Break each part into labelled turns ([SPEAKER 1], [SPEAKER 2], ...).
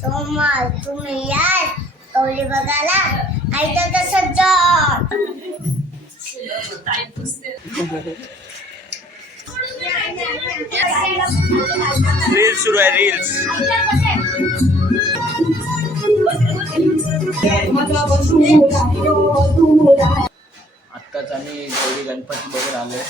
[SPEAKER 1] सोमवार, तुम्ही याल कवली बघायला. ऐकत तसं
[SPEAKER 2] रील्स सुरू आहे रील्स आत्ताच आम्ही गौरी गणपती बघून आलोय.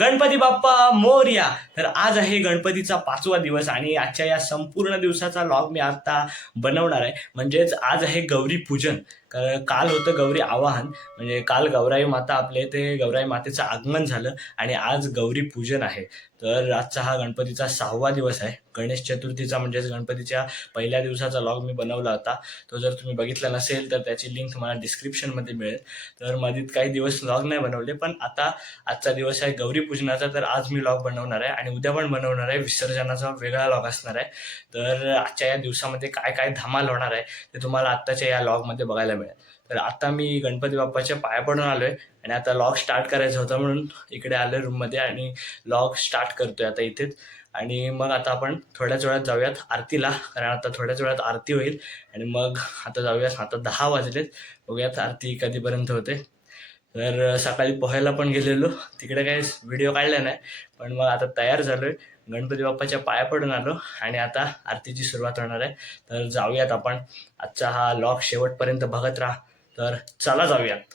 [SPEAKER 2] गणपती बाप्पा मोर्या. तर आज आहे गणपतीचा पाचवा दिवस आणि आजच्या या संपूर्ण दिवसाचा लॉग मी आता बनवणार आहे. म्हणजेच आज आहे गौरी पूजन. कारण काल होतं गौरी आवाहन म्हणजे काल गौराई माता आपले ते गौराई मातेचं आगमन झालं आणि आज गौरी पूजन आहे. तर आजचा हा गणपतीचा सहावा दिवस आहे. गणेश चतुर्थीचा म्हणजेच गणपतीच्या पहिल्या दिवसाचा लॉग मी बनवला होता. तो जर तुम्ही बघितला नसेल तर त्याची लिंक तुम्हाला डिस्क्रिप्शनमध्ये मिळेल. तर मधीत काही दिवस लॉग नाही बनवले पण आता आजचा दिवस आहे गौरी पूजनाचा. तर आज मी लॉग बनवणार आहे आणि उद्या पण बनवणार आहे. विसर्जनाचा वेगळा लॉग असणार आहे. तर आजच्या या दिवसामध्ये काय काय धमाल होणार आहे ते तुम्हाला आत्ताच्या या लॉगमध्ये बघायला मिळेल. तर आता मी गणपती बाप्पाच्या पाया पडून आलोय आणि आता लॉग स्टार्ट करायचं होतं म्हणून इकडे आलोय रूममध्ये आणि लॉग स्टार्ट करतोय आता इथेच. आणि मग आता आपण थोड्याच वेळात जाऊयात आरतीला कारण आता थोड्याच वेळात आरती होईल. आणि मग आता जाऊयात आता दहा वाजलेत. बघूयात आरती कधीपर्यंत होते. तर सकाळी पोहायला पण गेलेलो. तिकडे काही व्हिडिओ काढला नाही. पण मग आता तयार झालोय. गणपती बाप्पाच्या पाया पडून आलो आणि आता आरतीची सुरुवात होणार आहे. तर जाऊयात आपण. आजचा हा लॉक शेवटपर्यंत बघत राहा. तर चला जाऊयात.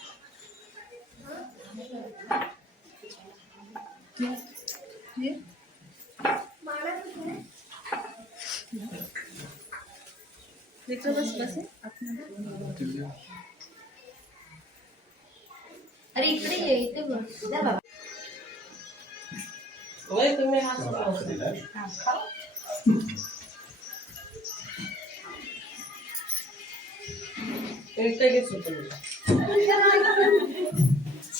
[SPEAKER 3] अरे इकडे ये इथे बस बाबा हो मग दोन वाजता झोपली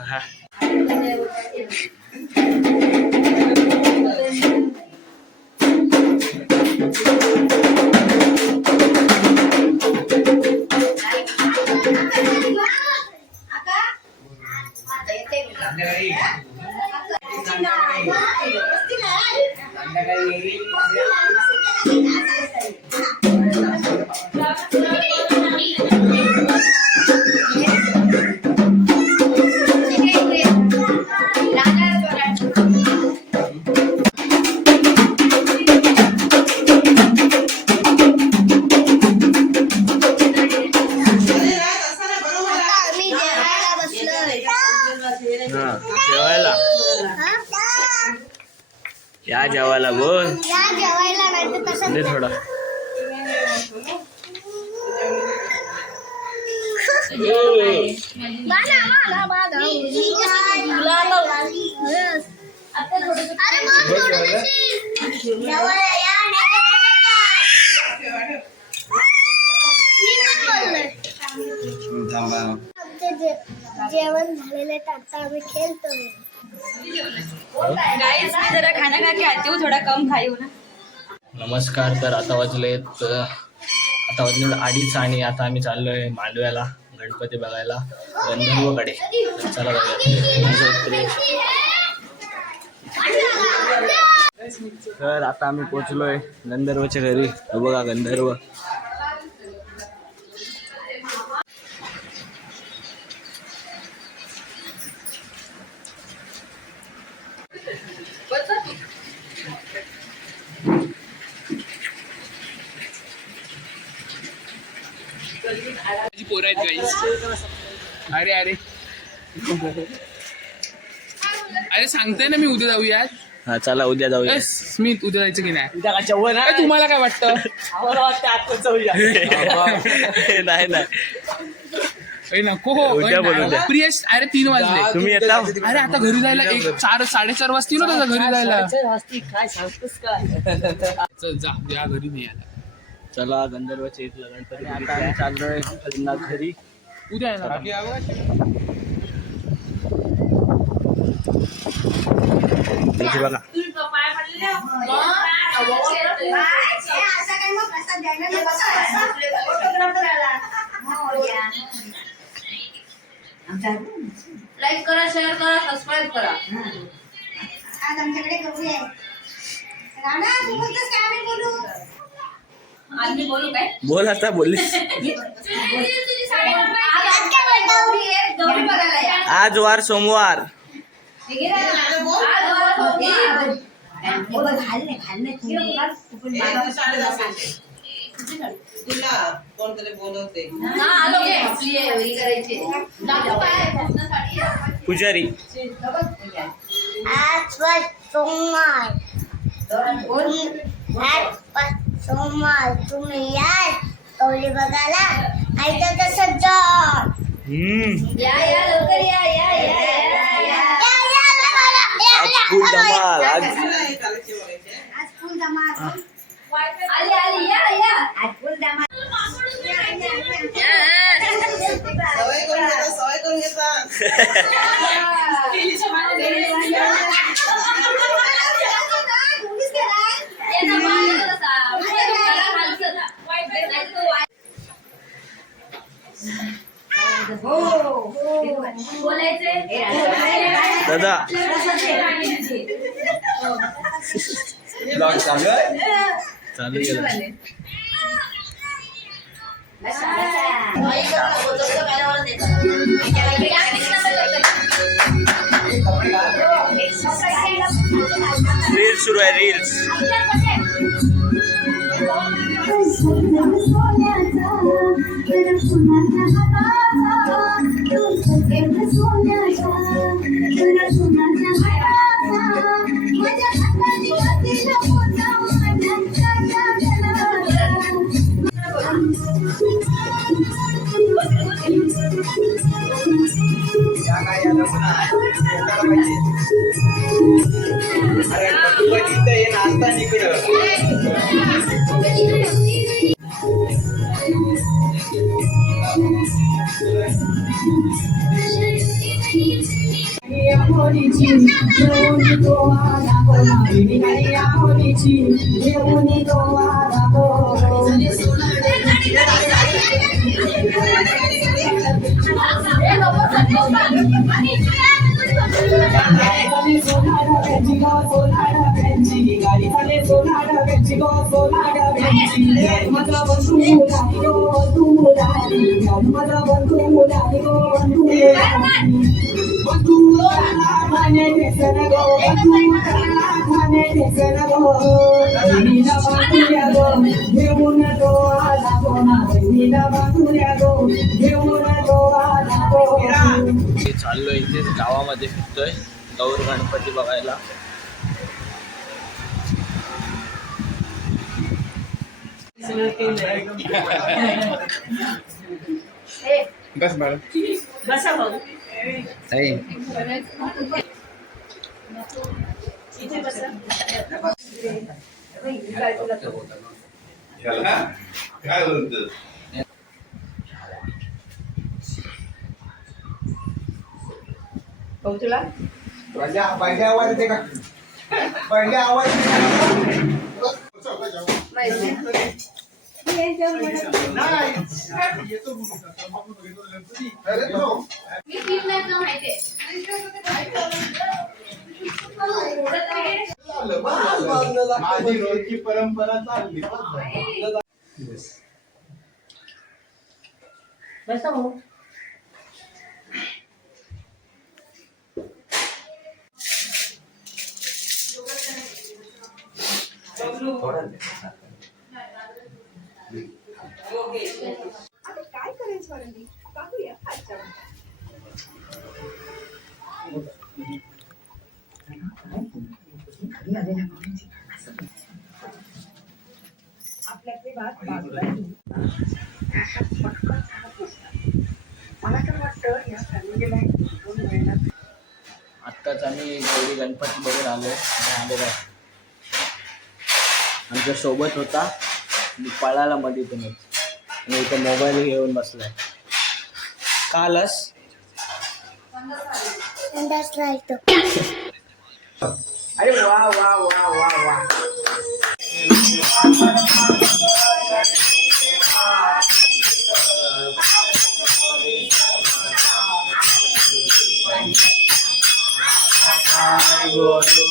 [SPEAKER 3] हा.
[SPEAKER 1] आता येते जेवायला.
[SPEAKER 2] या जेवायला बोल.
[SPEAKER 1] या जेवायला नाही तर तसं
[SPEAKER 2] दे थोडा.
[SPEAKER 1] बाला, जे- जेवण झालेलं आहे आता आम्ही खेळतोय
[SPEAKER 3] गाईस मी जरा खाना खा के आती हूँ थोड़ा कम खाई हूँ ना.
[SPEAKER 2] नमस्कार तर आता वाजलेत अ, आता वाजलेत अडीच आणि आता आम्ही चाललोय मालव्याला गणपती बघायला गंधर्वकडे. तर चला बघूया. तर आता आम्ही पोचलोय गंधर्वच्या घरी. बघा गंधर्व
[SPEAKER 4] माझी पोरं आहेत गाईस अरे अरे. अरे सांगते ना मी उद्या जाऊयात.
[SPEAKER 2] हा चला उद्या जाऊया.
[SPEAKER 4] ए, स्मित उद्या जायचं की नाही? ए, तुम्हाला काय वाटतं?
[SPEAKER 2] नाही नाही.
[SPEAKER 4] ए, नको हो
[SPEAKER 2] उद्या
[SPEAKER 4] ए,
[SPEAKER 2] बोलू
[SPEAKER 4] नाही.
[SPEAKER 2] द्या.
[SPEAKER 4] प्रियेश अरे तीन वाजले.
[SPEAKER 2] तुम्ही येता.
[SPEAKER 4] अरे आता घरी जायला एक चार साडेचार वाजतील ना घरी जायला? चल जा या घरी नाही आला
[SPEAKER 2] चला गंधर्वच्या इथलं गणपती आता चाललोय घरी.
[SPEAKER 4] उद्या येणार
[SPEAKER 2] बघा.
[SPEAKER 3] लाईक करा शेअर करा सबस्क्राईब करा.
[SPEAKER 1] आज आमच्याकडे गौरी आहे. राणा तू बोलतोस काय आम्ही बोलू?
[SPEAKER 3] आज मी बोलू काय?
[SPEAKER 2] बोल आता बोललीस.
[SPEAKER 1] आज
[SPEAKER 2] वार सोमवार। पुजारी।
[SPEAKER 1] आज वार सोमवार। सोमवार। यार बघायला? आयतं तसं जॉन
[SPEAKER 2] हम्म
[SPEAKER 3] या या लवकर या या या या या
[SPEAKER 2] आज फुल धमाल आज
[SPEAKER 1] आज फुल धमाल
[SPEAKER 3] आली आली या या
[SPEAKER 1] आज फुल धमाल
[SPEAKER 5] सवय करून घेता सवय करून घेता
[SPEAKER 3] यांना मारलं तसा. त्याला खालचं. नाही तर तो वाय- बोलायचे
[SPEAKER 2] दादा चालू गेला रील्स सुरू आहे रील्स
[SPEAKER 6] असता इकडं
[SPEAKER 7] होलीची जेवणी गोवा दाखवली मैया होलीची जेवणी गोवा दाखवली ಬಂಧು ಮನೆ ಸರಗೋ ಬಂಧು
[SPEAKER 1] आणि
[SPEAKER 2] मी चाललो इथेच गावामध्ये फिरतोय गौर गणपती बघायला
[SPEAKER 4] बस बाळा
[SPEAKER 8] काय बोलतो
[SPEAKER 5] पहिल्या पहिल्या आवाज येते का पहिल्या आवाज येते नाही माझी रोजची परंपरा चालली.
[SPEAKER 2] आत्ताच आम्ही गौरी गणपती बघून आलो आणि आलेलो आहे. आमच्यासोबत होता मी पळाला मध्ये तुम्हीच आणि इथं मोबाईल घेऊन बसलाय. का आलास
[SPEAKER 5] अरे वा वा वा वा वा.
[SPEAKER 2] मग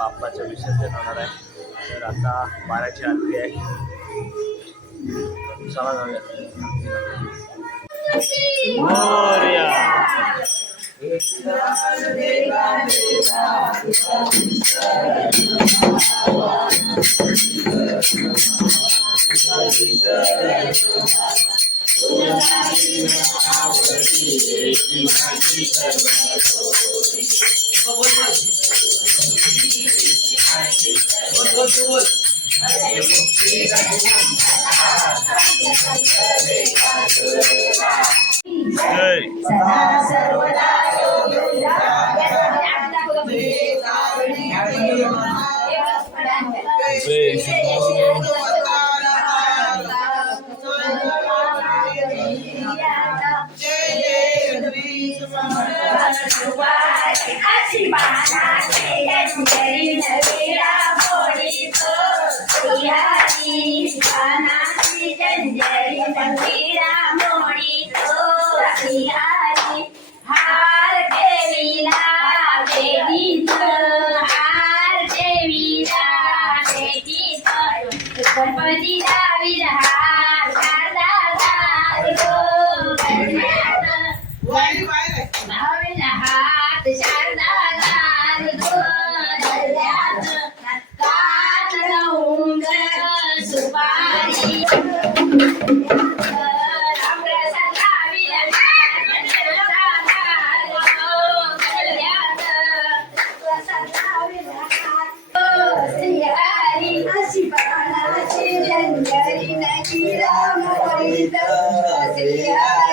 [SPEAKER 2] बाप्पाचं विसर्जन होणार आहे. तर आता बाराची आरती आहे. चला जाऊया. Thank you. Jai.
[SPEAKER 5] Jai.
[SPEAKER 3] Shiva, Shiva, Shiva,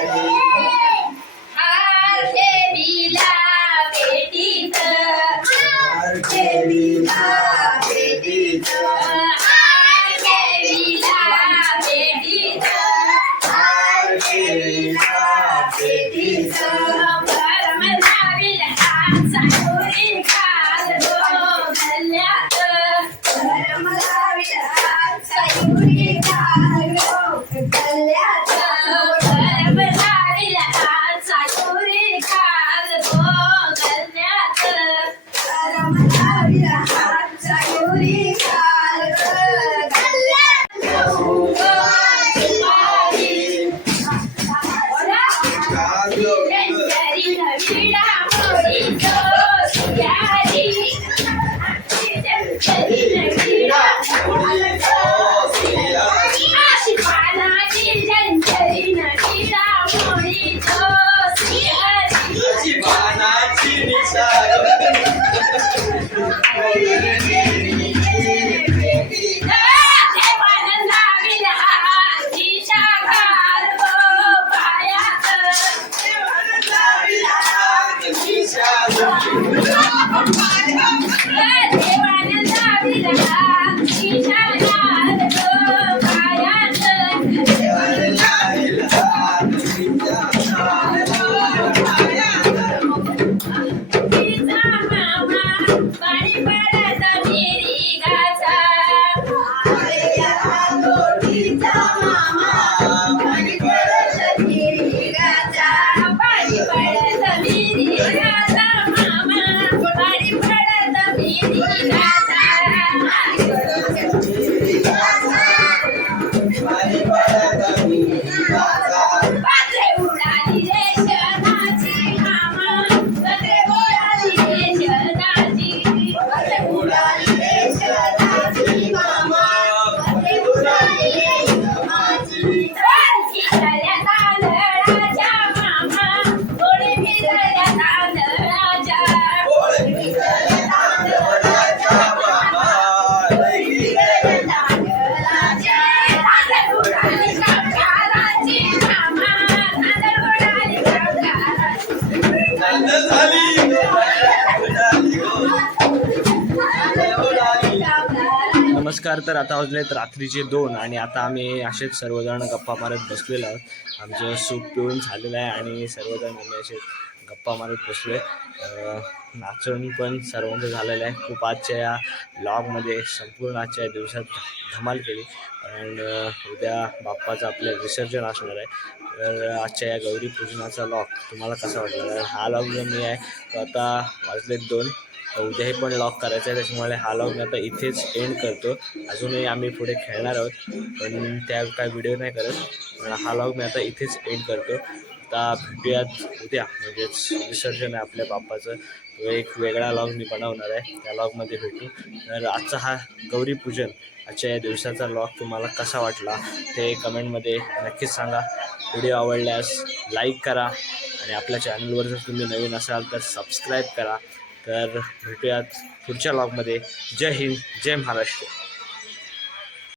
[SPEAKER 3] Hallelujah. Ini.
[SPEAKER 2] नमस्कार तर आता वाजलेत रात्रीचे दोन आणि आता आम्ही असेच सर्वजण गप्पा मारत बसलेलो आहोत. आमचं सूप पिऊन झालेलं आहे आणि सर्वजण आम्ही असे गप्पा मारत बसलो आहे नाचून पण सर्वांचं झालेलं आहे. खूप आजच्या या लॉगमध्ये संपूर्ण आजच्या या दिवसात धमाल केली. अँड उद्या बाप्पाचं आपलं विसर्जन असणार आहे. तर आजच्या या गौरी पूजनाचा लॉग तुम्हाला कसा वाटला? हा लॉग जो मी आहे तो आता वाजलेत दोन. उद्याही पण लॉक करायचा आहे त्याच्यामुळे हा लॉग मी आता इथेच एंड करतो. अजूनही आम्ही पुढे खेळणार आहोत पण त्या काय व्हिडिओ नाही करत. पण हा लॉग मी आता इथेच एंड करतो. आता भेटूयात उद्या. म्हणजेच विसर्जन आहे आपल्या बाप्पाचं. तो एक वेगळा लॉग मी बनवणार आहे. त्या लॉगमध्ये भेटू. तर आजचा हा गौरी पूजन आजच्या या दिवसाचा लॉग तुम्हाला कसा वाटला ते कमेंटमध्ये नक्कीच सांगा. व्हिडिओ आवडल्यास लाईक करा. आणि आपल्या चॅनलवर जर तुम्ही नवीन असाल तर सबस्क्राईब करा. तर भेटूयात पुढच्या लॉगमध्ये जय हिंद जय महाराष्ट्र.